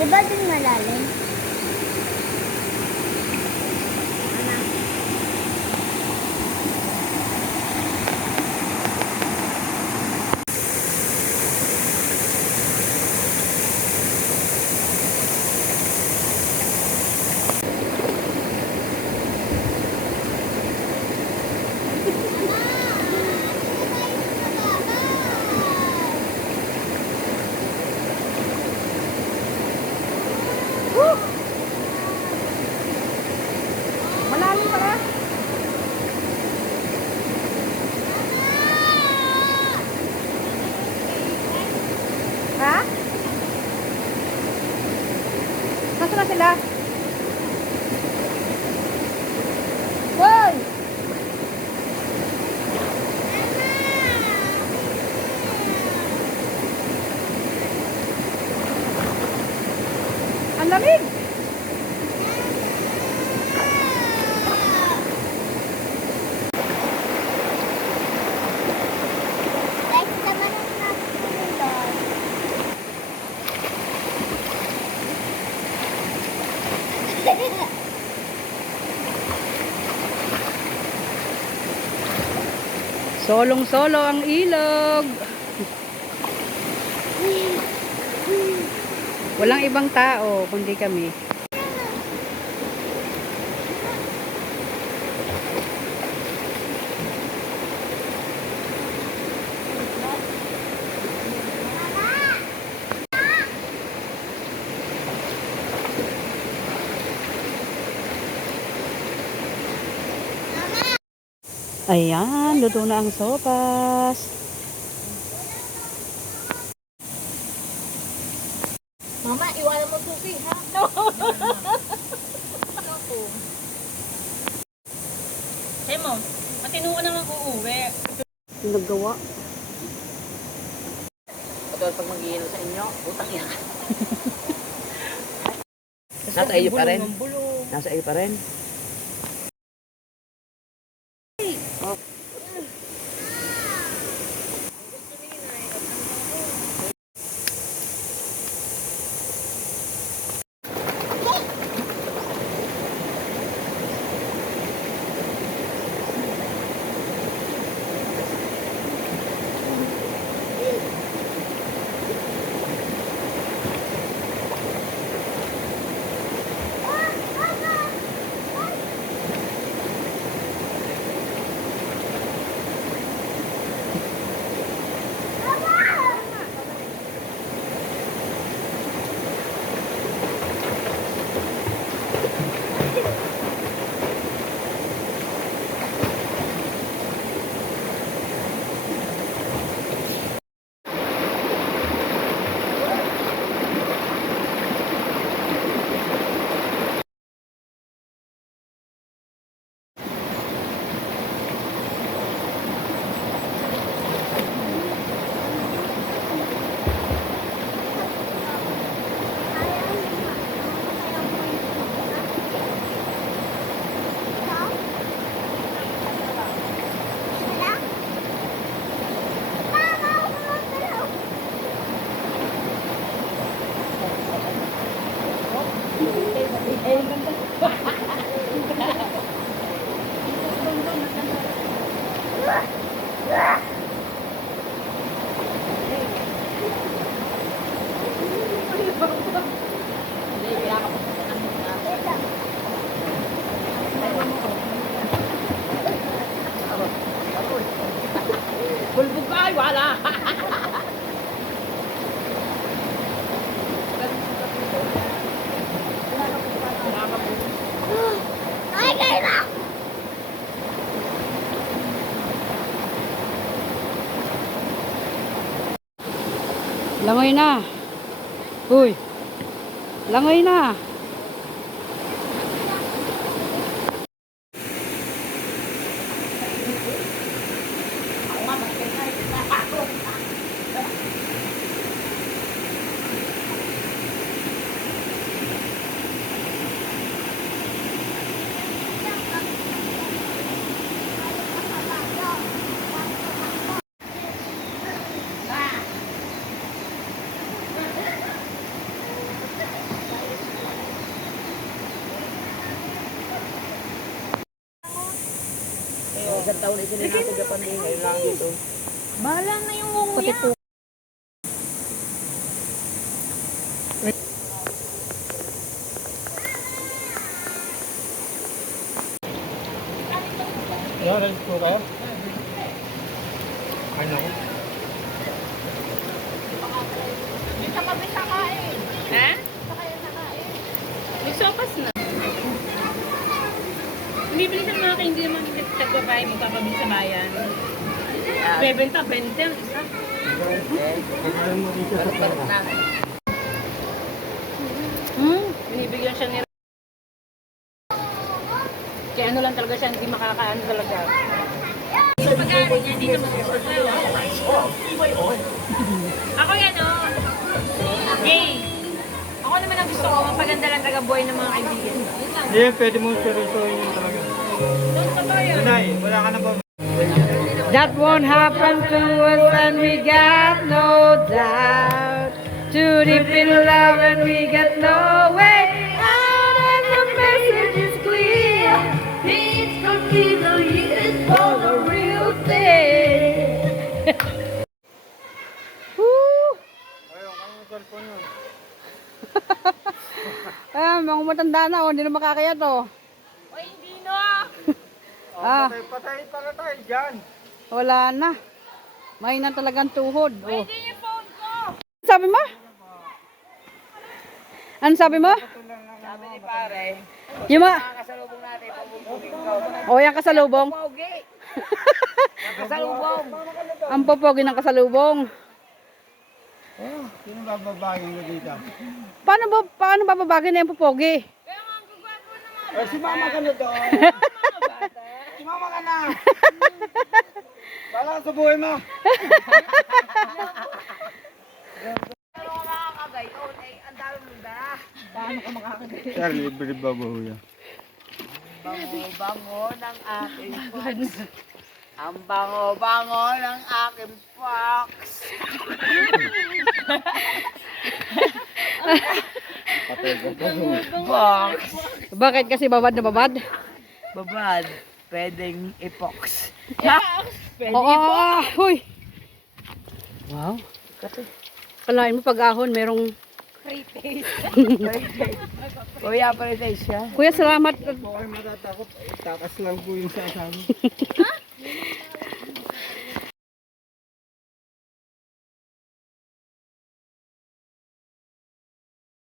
Di ba din malalim? Malalim pala. Ha? Nasaan na sila? Hoy! Ang lamig! Guys, naman ang natin doon. Solong-solo ang ilog. Walang ibang tao kundi kami. Ayan, luto na ang sopas. Mama, iwanan mo susi, ha? No. Hey, mo, matino ka naman uuwi. Naggawa. Pag mag-iino sa inyo, utang yan. Nasa iyo pa rin? Nasa iyo pa rin? Bulbog ka, ay wala. Ay, kayo na! Langoy na. Uy. Langoy na. Isang taon na isininato Japan din. Ngayon lang dito. Bahala na yung nguya. Rice po kayo? Ano? Ha? May sopas na. Bibili ng mga hindi naman nagtagbabay, magpapabili sa bayan. Bebenta, 20 ang isa. Binibigyan siya ni kaya ano lang talaga siya, hindi makakaano talaga. Pag-aaral niya, hindi naman ako yan, oh. Gay. Ako naman ang gusto ko, mapaganda lang taga-buhay ng mga kaibigan. Hindi, pwede mo seryosohin yun talaga. Nanay, wala ka na ba? That won't happen to us and we got no doubt. Too deep in love and we got no way out and the message is clear. It's considered years for the real thing. Woo! Ayun, kanyang cellphone yun. Mga matanda na, hindi na makakaya to. Oy, hindi no! Patay para tayo dyan. Wala na. Mahina talagang tuhod. Oh. Hindi yung phone ko! Sabi mo? Ano sabi mo? Sabi ni pare, Yung mga... kasalubong natin, pabubugin ko. O, yung kasalubong. Pogi! Kasalubong! Ang popogi ng kasalubong. Sino bababagin ko dito? Paano bababagin na yung popogi? Eh, si mama ka na doon. Si mama ka na. Bala ka sa buhay mo. Sir, libre ba ba huya? Bango-bango ng aking fox. Ang bango-bango ng aking fox. Fox. Bakit kasi babad na babad? Babad. Pwedeng epox. Oo, huy. Wow. Kalain mo pag-ahon, merong... Kuya, pwede siya. Kuya, salamat. Huwag kayo matatakot. Takas lang po yung sa asamin.